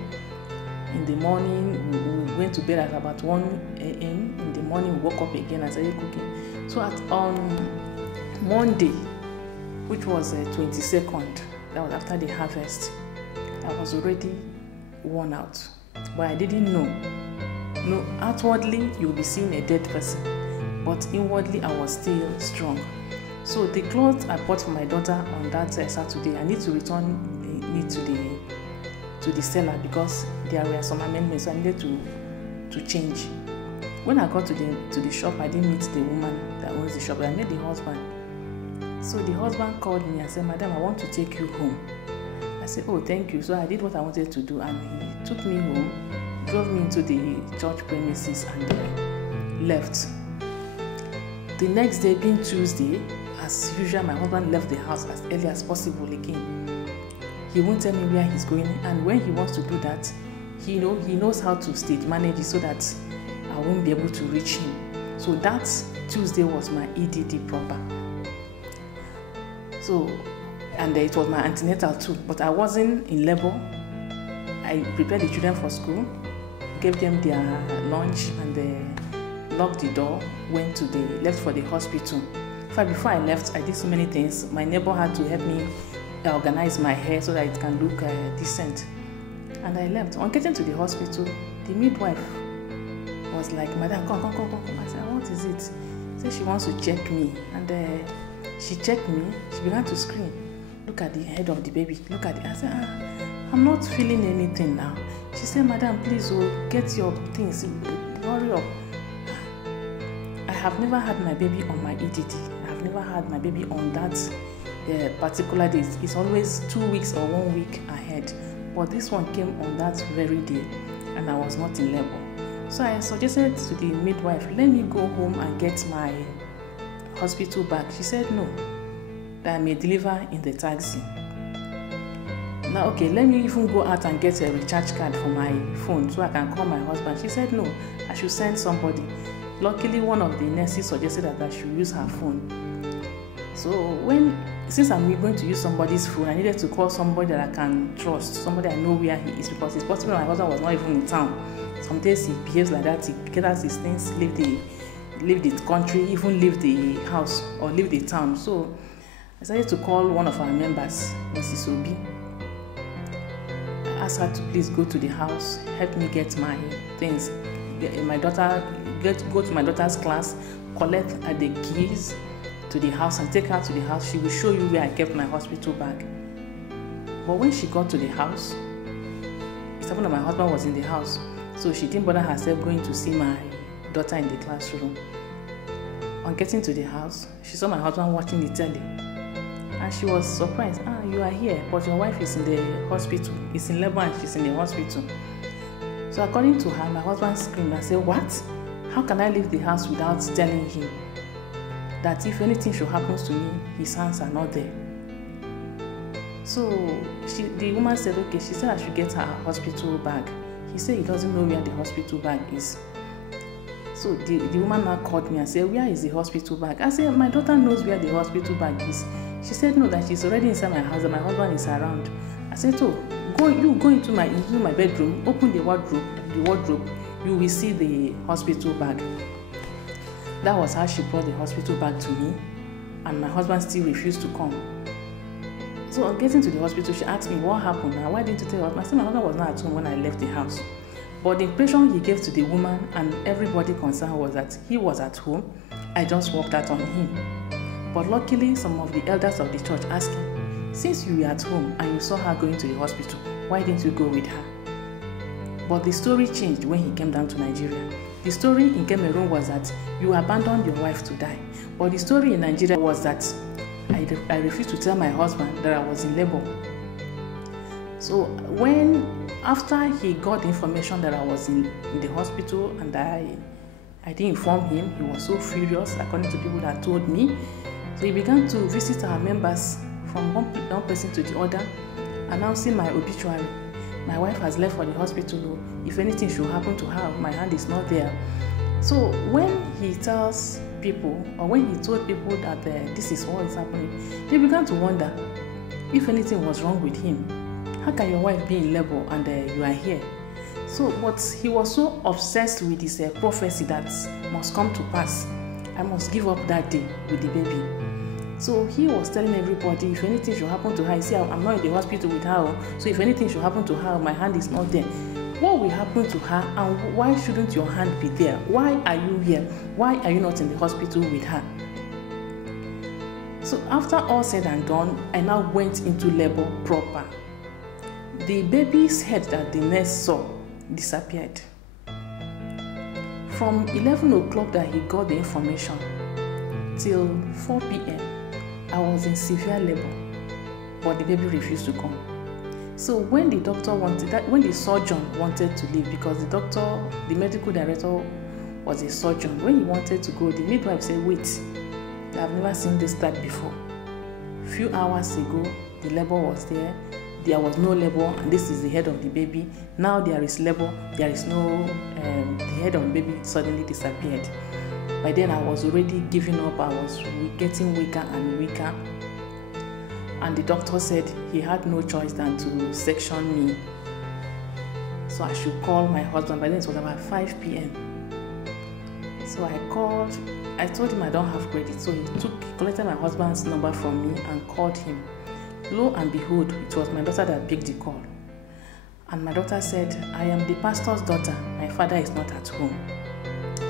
In the morning, we went to bed at about 1 a.m. In the morning, we woke up again and started cooking. So on Monday, which was 22nd, that was after the harvest, I was already worn out. But I didn't know. No, outwardly, you'll be seeing a dead person, but inwardly, I was still strong. So the clothes I bought for my daughter on that Saturday, I need to return it to the seller because there were some amendments, so I needed to change. When I got to the shop, I didn't meet the woman that owns the shop, but I met the husband. So the husband called me and said, "Madam, I want to take you home." I said, "Oh, thank you." So I did what I wanted to do, and he took me home, drove me into the church premises, and left. The next day, being Tuesday, as usual, my husband left the house as early as possible again. He won't tell me where he's going, and when he wants to do that, he knows how to stage manage it so that I won't be able to reach him. So that Tuesday was my EDD proper. So, and it was my antenatal too, but I wasn't in labor. I prepared the children for school, gave them their lunch, and they locked the door, left for the hospital. In fact, before I left, I did so many things. My neighbor had to help me organize my hair so that it can look decent. And I left. On getting to the hospital, the midwife was like, "Madam, come. I said, "What is it?" She said she wants to check me. And she checked me. She began to scream. "Look at the head of the baby. Look at it." I said, "I'm not feeling anything now." She said, "Madam, please, get your things. Hurry up." I have never had my baby on my EDD. I have never had my baby on that particular day. It's always 2 weeks or 1 week ahead. But this one came on that very day, and I was not in labor. So I suggested to the midwife, "Let me go home and get my hospital bag? She said no, that I may deliver in the taxi. Now, okay, let me even go out and get a recharge card for my phone so I can call my husband. She said no, I should send somebody. Luckily, one of the nurses suggested that I should use her phone. So since I'm going to use somebody's phone, I needed to call somebody that I can trust, somebody I know where he is, because it's possible my husband was not even in town. Some days he behaves like that, he gathers his things, leave the country, even leave the house or leave the town. So I decided to call one of our members, Mrs. Obi. I asked her to please go to the house, help me get my things. Go to my daughter's class, collect the keys to the house and take her to the house. She will show you where I kept my hospital bag. But when she got to the house, it happened that my husband was in the house, so she didn't bother herself going to see my daughter in the classroom. On getting to the house, she saw my husband watching the telly, and she was surprised. You are here, but your wife is in the hospital. It's in labor and she's in the hospital. So according to her, my husband screamed and said, what? How can I leave the house without telling him that if anything should happen to me, his hands are not there? So the woman said, okay, she said I should get her hospital bag. He said he doesn't know where the hospital bag is. So the woman now called me and said, where is the hospital bag? I said, my daughter knows where the hospital bag is. She said, no, that she's already inside my house and my husband is around. I said, oh, go into my bedroom, open the wardrobe, you will see the hospital bag. That was how she brought the hospital bag to me, and my husband still refused to come. So on getting to the hospital, she asked me, what happened now? Why didn't you tell your husband? I said, my husband was not at home when I left the house. But the impression he gave to the woman and everybody concerned was that he was at home. I just walked out on him. But luckily, some of the elders of the church asked him, since you were at home and you saw her going to the hospital, why didn't you go with her? But the story changed when he came down to Nigeria. The story in Cameroon was that you abandoned your wife to die. But the story in Nigeria was that I refused to tell my husband that I was in labor. So after he got the information that I was in the hospital and I didn't inform him, he was so furious, according to people that told me. So he began to visit our members from one person to the other, announcing my obituary. My wife has left for the hospital. If anything should happen to her, my hand is not there. So when he tells people, or when he told people that this is what is happening, they began to wonder if anything was wrong with him. How can your wife be in labor and you are here? So, but he was so obsessed with this prophecy that must come to pass. I must give up that day with the baby. So he was telling everybody, if anything should happen to her, you see, I'm not in the hospital with her. So if anything should happen to her, my hand is not there. What will happen to her, and why shouldn't your hand be there? Why are you here? Why are you not in the hospital with her? So after all said and done, I now went into labor proper. The baby's head that the nurse saw disappeared. From 11 o'clock that he got the information till 4 p.m., I was in severe labor, but the baby refused to come. So when the surgeon wanted to leave, because the medical director was a surgeon, when he wanted to go, the midwife said, wait, I've never seen this type before. A few hours ago, the labor was there. There was no labor, and this is the head of the baby. Now there is labor, there is no, the head of the baby suddenly disappeared. By then I was already giving up, I was getting weaker and weaker. And the doctor said he had no choice than to section me. So I should call my husband. By then it was about 5 p.m. So I called, I told him I don't have credit. So he collected my husband's number from me and called him. Lo and behold, it was my daughter that picked the call. And my daughter said, I am the pastor's daughter. My father is not at home.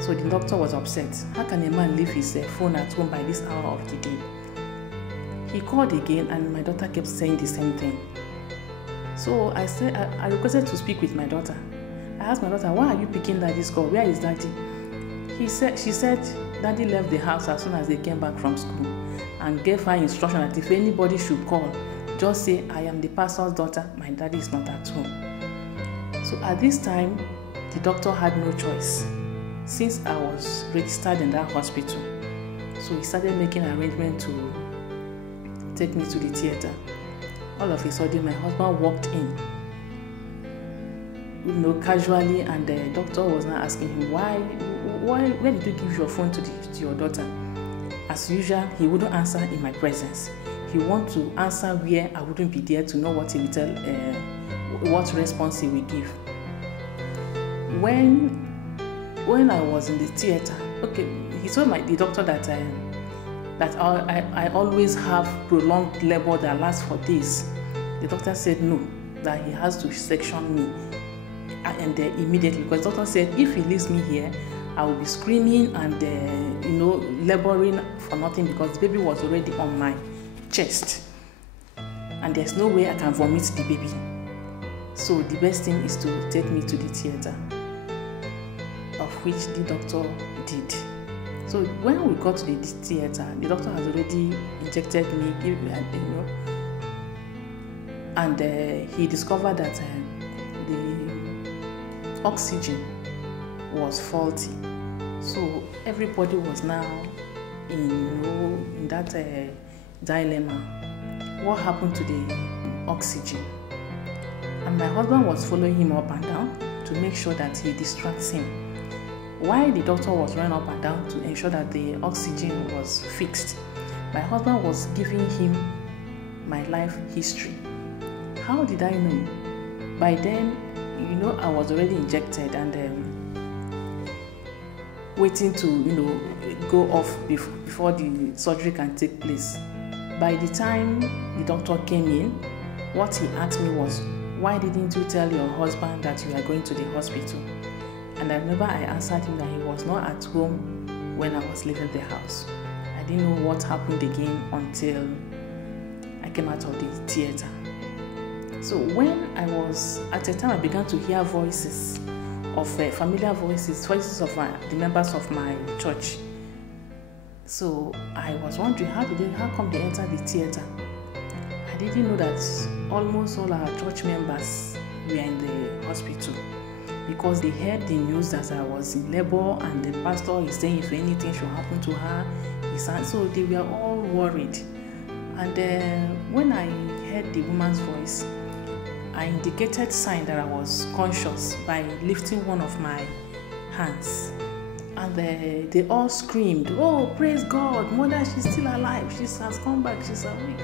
So the doctor was upset. How can a man leave his phone at home by this hour of the day? He called again and my daughter kept saying the same thing. So I requested to speak with my daughter. I asked my daughter, why are you picking daddy's call? Where is daddy? She said, daddy left the house as soon as they came back from school, and gave her instruction that if anybody should call, just say, I am the pastor's daughter, my daddy is not at home. So at this time, the doctor had no choice, since I was registered in that hospital. So he started making arrangements to take me to the theater. All of a sudden, my husband walked in, casually, and the doctor was now asking him, where did you give your phone to your daughter? As usual, he wouldn't answer in my presence. He wanted to answer where I wouldn't be there to know what he will tell, what response he will give. When I was in the theater, okay, he told the doctor that I always have prolonged labor that lasts for days. The doctor said no, that he has to section me, and immediately, because the doctor said if he leaves me here, I will be screaming and laboring for nothing, because the baby was already on my chest, and there's no way I can vomit the baby. So the best thing is to take me to the theater, of which the doctor did. So when we got to the theater, the doctor has already injected me, and he discovered that the oxygen was faulty. So everybody was now in that dilemma. What happened to the oxygen? And my husband was following him up and down to make sure that he distracts him, while the doctor was running up and down to ensure that the oxygen was fixed. My husband was giving him my life history. How did I know? By then, I was already injected and waiting to, go off before the surgery can take place. By the time the doctor came in, what he asked me was, why didn't you tell your husband that you are going to the hospital? And I remember I answered him that he was not at home when I was leaving the house. I didn't know what happened again until I came out of the theater. So when I was, at the time I began to hear voices of familiar voices of the members of my church. So I was wondering, how come they entered the theater? I didn't know that almost all our church members were in the hospital, because they heard the news that I was in labor, and the pastor is saying if anything should happen to her, so they were all worried. And when I heard the woman's voice, I indicated sign that I was conscious by lifting one of my hands. And they all screamed, "Oh, praise God, mother, she's still alive. She has come back, she's awake."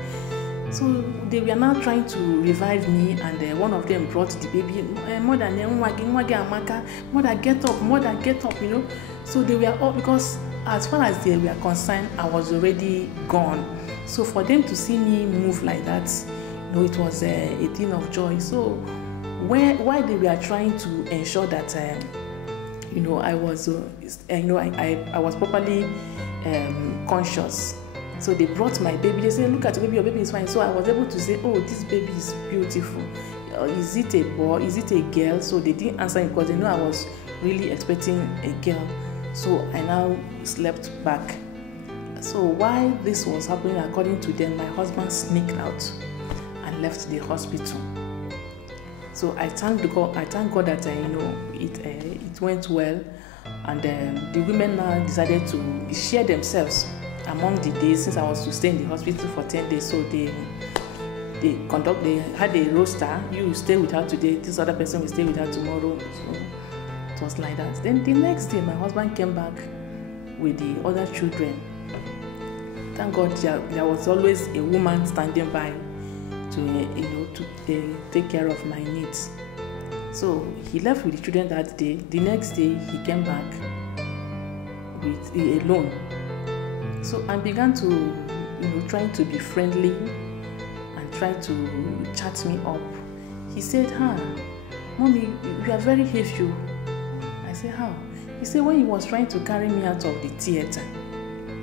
So they were now trying to revive me, and one of them brought the baby. Mother, get up, mother, get up, So they were all, because as far as they were concerned, I was already gone. So for them to see me move like that, it was a thing of joy. So while they were trying to ensure that I was I was properly conscious. So they brought my baby. They said, "Look at the baby, your baby is fine." So I was able to say, "Oh, this baby is beautiful. Is it a boy? Is it a girl?" So they didn't answer because they knew I was really expecting a girl. So I now slept back. So while this was happening, according to them, my husband sneaked out and left the hospital. So I thank God that it went well, and the women now decided to share themselves among the days, since I was to stay in the hospital for 10 days. So they had a roster. You stay with her today, this other person will stay with her tomorrow. So it was like that. Then the next day, my husband came back with the other children. Thank God there was always a woman standing by to take care of my needs. So he left with the children that day. The next day he came back with alone. So I began to trying to be friendly and try to chat me up. He said, "Mommy, you are very heavy." I said, "How?" He said, "When he was trying to carry me out of the theater,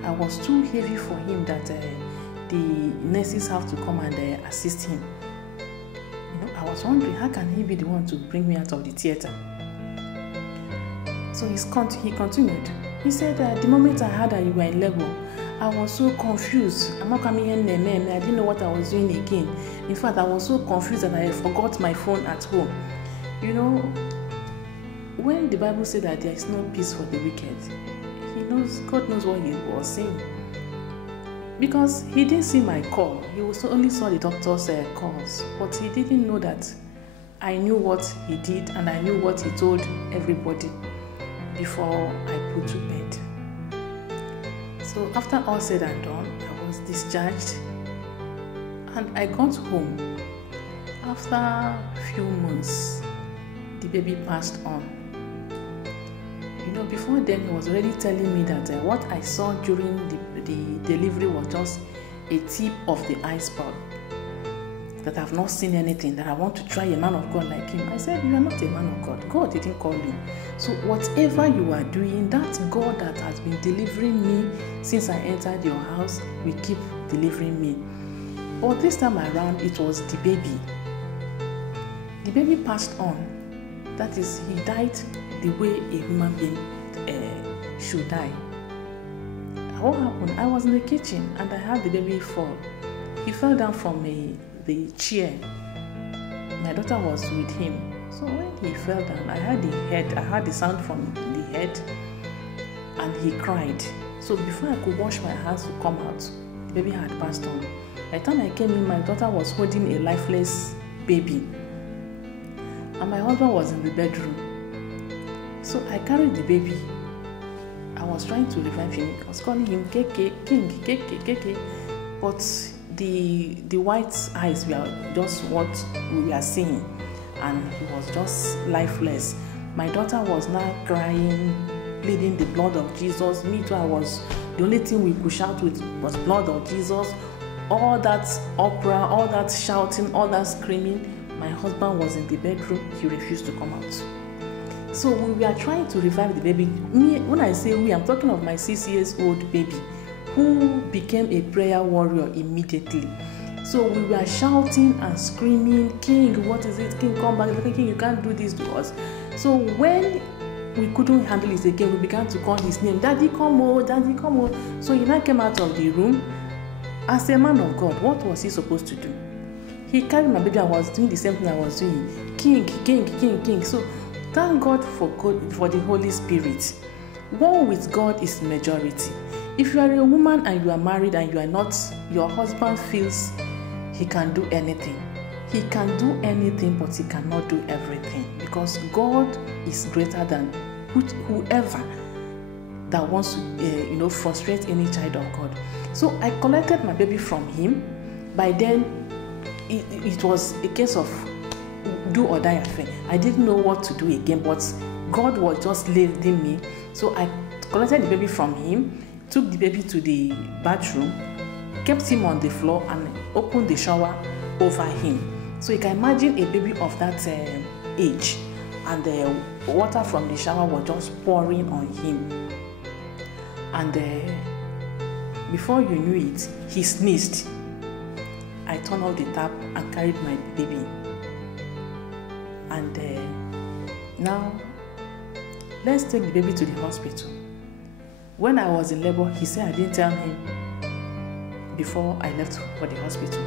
I was too heavy for him that the nurses have to come and assist him. I was wondering, how can he be the one to bring me out of the theater?" So he continued. He said, "The moment I heard that you were in labor, I was so confused. I'm not coming in there, I didn't know what I was doing again. In fact, I was so confused that I forgot my phone at home." When the Bible said that there is no peace for the wicked, God knows what he was saying. because he didn't see my call. He only saw the doctor's calls, but he didn't know that I knew what he did and I knew what he told everybody before I put to bed. So after all said and done, I was discharged and I got home. After a few months, the baby passed on. Before then, he was already telling me that what I saw during the delivery was just a tip of the iceberg. That I've not seen anything, that I want to try a man of God like him. I said, you are not a man of God. God didn't call you. So whatever you are doing, that God that has been delivering me since I entered your house will keep delivering me. But this time around, it was the baby. The baby passed on. That is, he died the way a human being should die. What happened? I was in the kitchen and I had the baby fall. He fell down from the chair. My daughter was with him. So when he fell down, I heard the sound from the head, and he cried. So before I could wash my hands to come out, the baby had passed on. By the time I came in, my daughter was holding a lifeless baby, and my husband was in the bedroom. So I carried the baby. I was trying to revive him. I was calling him Keke, King, Keke, Keke. But the white eyes were just what we were seeing, and he was just lifeless. My daughter was now crying, pleading the blood of Jesus. Me too, the only thing we could shout with was blood of Jesus. All that opera, all that shouting, all that screaming. My husband was in the bedroom. He refused to come out. So we were trying to revive the baby. Me, when I say we, I'm talking of my 6 years old baby, who became a prayer warrior immediately. So we were shouting and screaming, King, what is it? King, come back. King, you can't do this to us. So when we couldn't handle it again, we began to call his name, Daddy, come on, Daddy, come on. So he now came out of the room. As a man of God, what was he supposed to do? He carried my baby and was doing the same thing I was doing. King, King, King, King. So thank God for the Holy Spirit. One with God is majority. If you are a woman and you are married and you are not, your husband feels he can do anything. He can do anything, but he cannot do everything, because God is greater than whoever that wants to frustrate any child of God. So I collected my baby from him. By then, it was a case of do or die affair. I didn't know what to do again, but God was just leading me. So I collected the baby from him, took the baby to the bathroom, kept him on the floor, and opened the shower over him. So you can imagine a baby of that age, and the water from the shower was just pouring on him. And before you knew it, he sneezed. I turned off the tap and carried my baby. And now, let's take the baby to the hospital. When I was in labor, he said I didn't tell him before I left for the hospital.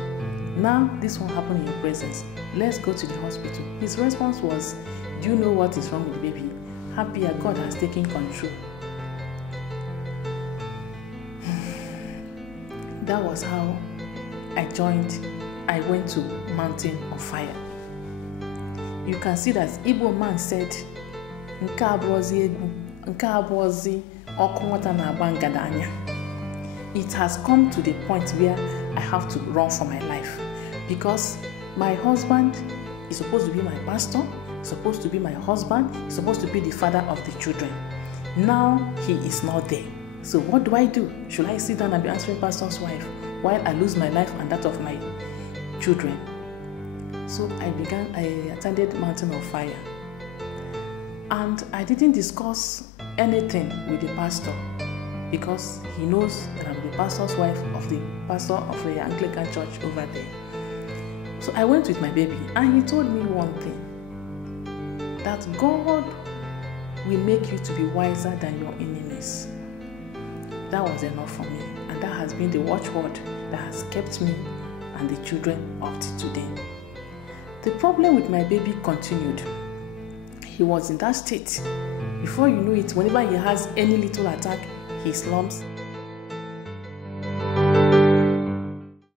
Now, this won't happen in your presence. Let's go to the hospital. His response was, do you know what is wrong with the baby? Happy God has taken control. That was how I went to Mountain of Fire. You can see that Igbo man said, Nke abrozi egwu, nke abrozi oku nwata na-agba ngada anya. It has come to the point where I have to run for my life, because my husband is supposed to be my pastor, he's supposed to be my husband, he's supposed to be the father of the children. Now he is not there. So what do I do? Should I sit down and be answering pastor's wife while I lose my life and that of my children? So I attended Mountain of Fire. And I didn't discuss anything with the pastor, because he knows that I'm the pastor's wife of the pastor of the Anglican church over there. So I went with my baby, and he told me one thing, that God will make you to be wiser than your enemies. That was enough for me, and that has been the watchword that has kept me and the children up to today. The problem with my baby continued. He was in that state. Before you know it, whenever he has any little attack, he slumps.